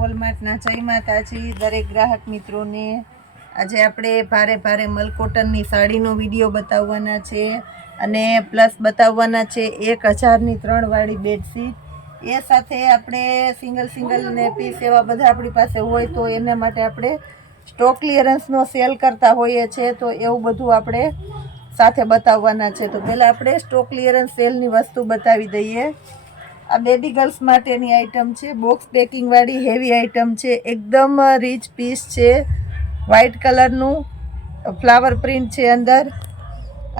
વોલમાર્ટના જય માતાજી દરેક ગ્રાહક મિત્રોને। આજે આપણે ભારે મલકોટનની સાડીનો વિડીયો બતાવવાના છે અને પ્લસ બતાવવાના છે 1000ની 3 વાળી બેડશીટ। એ સાથે આપણે સિંગલ ને પીસ એવા બધા આપણી પાસે હોય તો એના માટે આપણે સ્ટોક ક્લિયરન્સનો સેલ કરતા હોઈએ છે, તો એવું બધું આપણે સાથે બતાવવાના છે। તો પહેલાં આપણે સ્ટોક ક્લિયરન્સ સેલની વસ્તુ બતાવી દઈએ। આ બેબી ગર્લ્સ માટેની આઈટમ છે, બોક્સ પેકિંગ વાળી હેવી આઈટમ છે, એકદમ રીચ પીસ છે, વ્હાઇટ કલરનું ફ્લાવર પ્રિન્ટ છે અંદર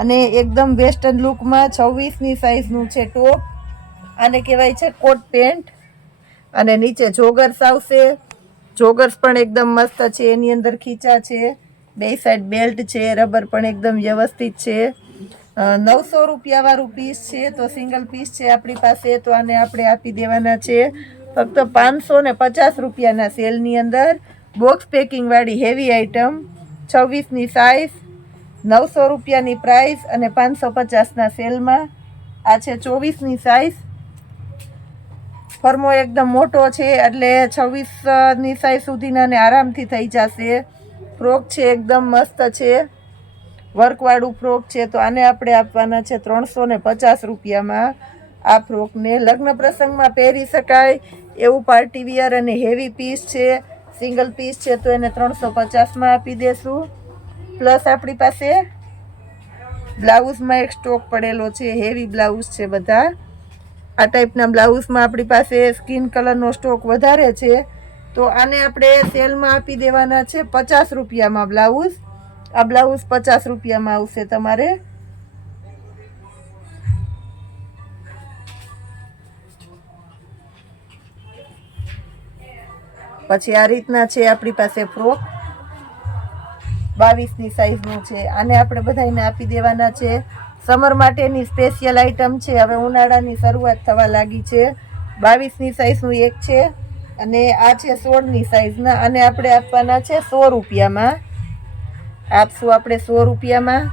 અને એકદમ વેસ્ટર્ન લુકમાં 26ની સાઇઝનું છે ટોપ। આને કહેવાય છે કોટ પેન્ટ અને નીચે જોગર્સ આવશે। જોગર્સ પણ એકદમ મસ્ત છે, એની અંદર ખીચા છે, બે સાઈડ બેલ્ટ છે, રબર પણ એકદમ વ્યવસ્થિત છે। 900 રૂપિયા વાળું પીસ છે, તો સિંગલ પીસ છે આપણી પાસે, તો આને આપણે આપી દેવાના છે ફક્ત 550 રૂપિયાના સેલની અંદર। બોક્સ પેકિંગ વાળી હેવી આઈટમ 26ની સાઇઝ, 900 રૂપિયાની પ્રાઇસ અને 550ના સેલમાં। આ છે 24ની સાઇઝ, ફરમો એકદમ મોટો છે એટલે 26ની સાઇઝ સુધીના આરામથી થઈ જશે। ફ્રોક છે એકદમ મસ્ત છે, વર્કવાળું ફ્રોક છે, તો આને આપણે આપવાના છે 350 રૂપિયામાં। આ ફ્રોકને લગ્ન પ્રસંગમાં પહેરી શકાય એવું પાર્ટી વિયર અને હેવી પીસ છે, સિંગલ પીસ છે, તો એને 350માં આપી દેશું। પ્લસ આપણી પાસે બ્લાઉઝમાં એક સ્ટોક પડેલો છે, હેવી બ્લાઉઝ છે બધા। આ ટાઈપના બ્લાઉઝમાં આપણી પાસે સ્કિન કલરનો સ્ટોક વધારે છે, તો આને આપણે સેલમાં આપી દેવાના છે 50 રૂપિયામાં બ્લાઉઝ। આ બ્લાઉઝ 50 રૂપિયામાં આવશે તમારે। પછી આ રીતના છે આપણી પાસે ફ્રોક, 22ની સાઈઝનું છે, આને આપણે બધાને આપી દેવાના છે। સમર માટેની સ્પેશિયલ આઈટમ છે, હવે ઉનાળાની શરૂઆત થવા લાગી છે। 22ની સાઈઝનું એક છે અને આ છે 16ની સાઈઝના, આને આપણે આપવાના છે 100 રૂપિયામાં। આપશું આપણે 100 રૂપિયામાં।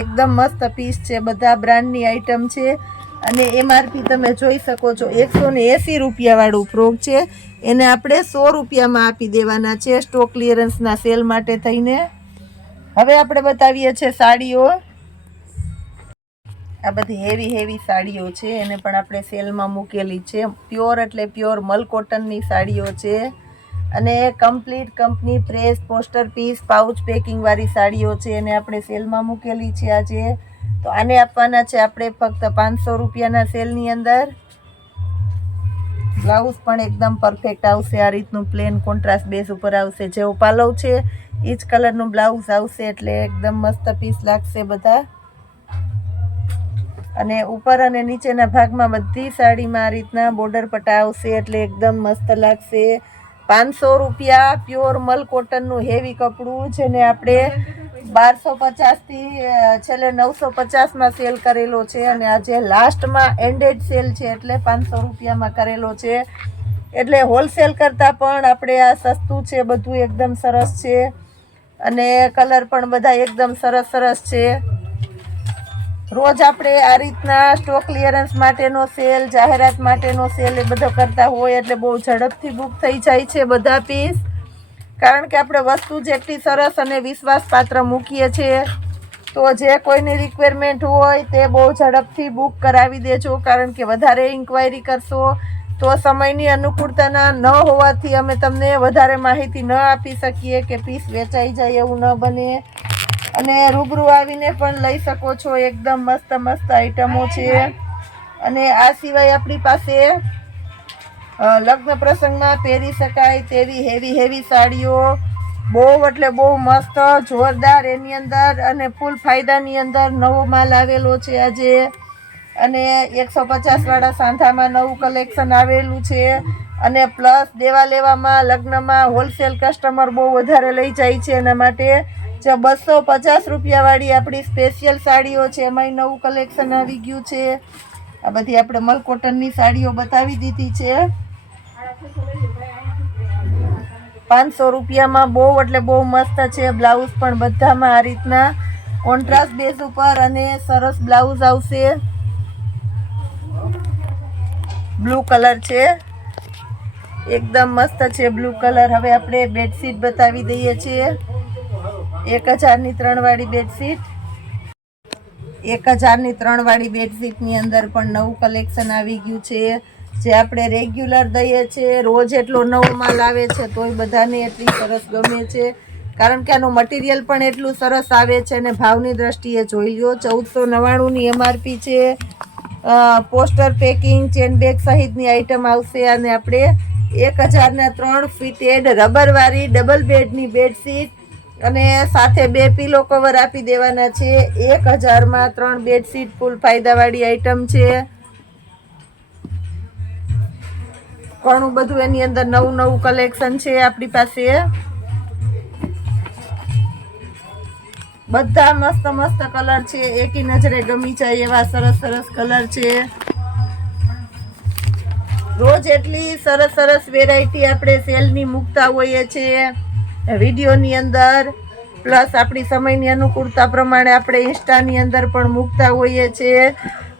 એકદમ મસ્ત પીસ છે, બધા બ્રાન્ડની આઈટમ છે અને MRP તમે જોઈ શકો છો 180 રૂપિયા વાળું ફ્રોક છે, એને આપણે 100 રૂપિયામાં આપી દેવાના છે સ્ટોક ક્લિયરન્સના સેલ માટે થઈને। હવે આપણે બતાવીએ છીએ સાડીઓ। આ બધી હેવી સાડીઓ છે, એને પણ આપણે સેલમાં મૂકેલી છે। પ્યોર એટલે પ્યોર મલકોટનની સાડીઓ છે અને complete company press poster piece pouch packing વાળી સાડીઓ છે, એને આપણે સેલમાં મૂકેલી છે આજે। તો આને આપવાના છે આપણે ફક્ત 500 રૂપિયાના સેલની અંદર। બ્લાઉઝ પણ એકદમ પરફેક્ટ આવશે, આ રીતનું પ્લેન કોન્ટ્રાસ્ટ બેઝ ઉપર આવશે, જેવો પાલવ છે એ જ કલરનું બ્લાઉઝ આવશે, એટલે એકદમ મસ્ત પીસ લાગશે બધા। અને ઉપર અને નીચેના ભાગમાં બધી સાડીમાં આ રીતના બોર્ડર પટ્ટા આવશે, એટલે એકદમ મસ્ત લાગશે। 500 રૂપિયા પ્યોર મલ કોટનનું હેવી કપડું, જેને આપણે 1250થી છેલ્લે 950માં સેલ કરેલો છે અને આજે લાસ્ટમાં એન્ડેડ સેલ છે એટલે 500 રૂપિયામાં કરેલો છે। એટલે હોલસેલ કરતાં પણ આપણે આ સસ્તું છે, બધું એકદમ સરસ છે અને કલર પણ બધા એકદમ સરસ છે। રોજ આપણે આ રીતના સ્ટોક ક્લિયરન્સ માટેનો સેલ, જાહેરાત માટેનો સેલ એ બધો કરતા હોય એટલે બહુ ઝડપથી બુક થઈ જાય છે બધા પીસ, કારણ કે આપણે વસ્તુ જેટલી સરસ અને વિશ્વાસપાત્ર મૂકીએ છીએ તો જે કોઈની રિક્વાયરમેન્ટ હોય તે બહુ ઝડપથી બુક કરાવી દેજો, કારણ કે વધારે ઇન્ક્વાયરી કરશો તો સમયની અનુકૂળતાના ન હોવાથી અમે તમને વધારે માહિતી ન આપી શકીએ કે પીસ વેચાઈ જાય એવું ન બને। અને રૂબરૂ આવીને પણ લઈ શકો છો, એકદમ મસ્ત આઈટમો છે। અને આ સિવાય આપણી પાસે લગ્ન પ્રસંગમાં પહેરી શકાય તેવી હેવી સાડીઓ, બહુ એટલે બહુ મસ્ત જોરદાર, એની અંદર અને ફૂલ ફાયદાની અંદર નવો માલ આવેલો છે આજે, અને 150 વાળા સાંધામાં નવું કલેક્શન આવેલું છે। અને પ્લસ દેવા લેવામાં લગ્નમાં હોલસેલ કસ્ટમર બહુ વધારે લઈ જાય છે, એના માટે જે 250 રૂપિયા વાળી આપણી સ્પેશિયલ સાડીઓ છે એમાંય નવું કલેક્શન આવી ગયું છે। આ બધી આપણે મલકોટનની સાડીઓ બતાવી દીધી છે। 500 રૂપિયામાં બહુ એટલે બહુ મસ્ત છે। બ્લાઉઝ પણ બધામાં આ રીતના કોન્ટ્રાસ્ટ બેઝ ઉપર અને સરસ બ્લાઉઝ આવશે। બ્લુ કલર છે, એકદમ મસ્ત છે બ્લુ કલર. હવે આપણે બેડશીટ બતાવી દઈએ છીએ. 1000ની 3 વાળી બેડશીટ. 1000ની 3 વાળી બેડશીટની અંદર પણ નવું કલેક્શન આવી ગયું છે, જે આપણે રેગ્યુલર દઈએ છીએ. રોજ એટલો નવો માલ આવે છે તોય બધાને એટલી સરસ ગમે છે, કારણ કે આનું મટીરિયલ પણ એટલું સરસ આવે છે. અને ભાવની દ્રષ્ટિએ જોઈ લો, 1499ની MRP છે. પોસ્ટર પેકિંગ, ચેન બેગ સહિતની આઈટમ આવશે. અને આપણે 1000ના 3 ફિટેડ રબરવાળી ડબલ બેડની બેડશીટ અને સાથે 2 પીલો કવર આપી દેવાના છે. 1000માં 3 બેડશીટ ફૂલ ફાયદાવાળી આઈટમ છે. ઘણું બધું એની અંદર નવું નવું કલેક્શન છે આપણી પાસે. બધા મસ્ત મસ્ત કલર છે, એકી નજરે ગમી જાય એવા સરસ સરસ કલર છે. રોજ એટલી સરસ સરસ વેરાયટી આપણે સેલની મૂકતા હોઈએ છીએ વિડીયોની અંદર, પ્લસ આપણી સમયની અનુકૂળતા પ્રમાણે આપણે ઇન્સ્ટાની અંદર પણ મૂકતા હોઈએ છીએ.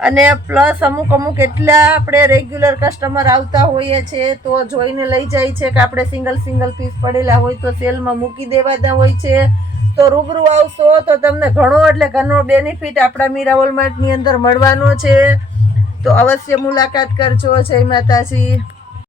અને પ્લસ અમુક એટલા આપણે રેગ્યુલર કસ્ટમર આવતા હોઈએ છીએ તો જોઈને લઈ જાય છે કે આપણે સિંગલ પીસ પડેલા હોય તો સેલમાં મૂકી દેવાના હોય છે. તો રૂબરૂ આવશો તો તમને ઘણો એટલે ઘણો બેનિફિટ આપણા મીરા હોલમાર્ટની અંદર મળવાનો છે. તો અવશ્ય મુલાકાત કરજો. જય માતાજી.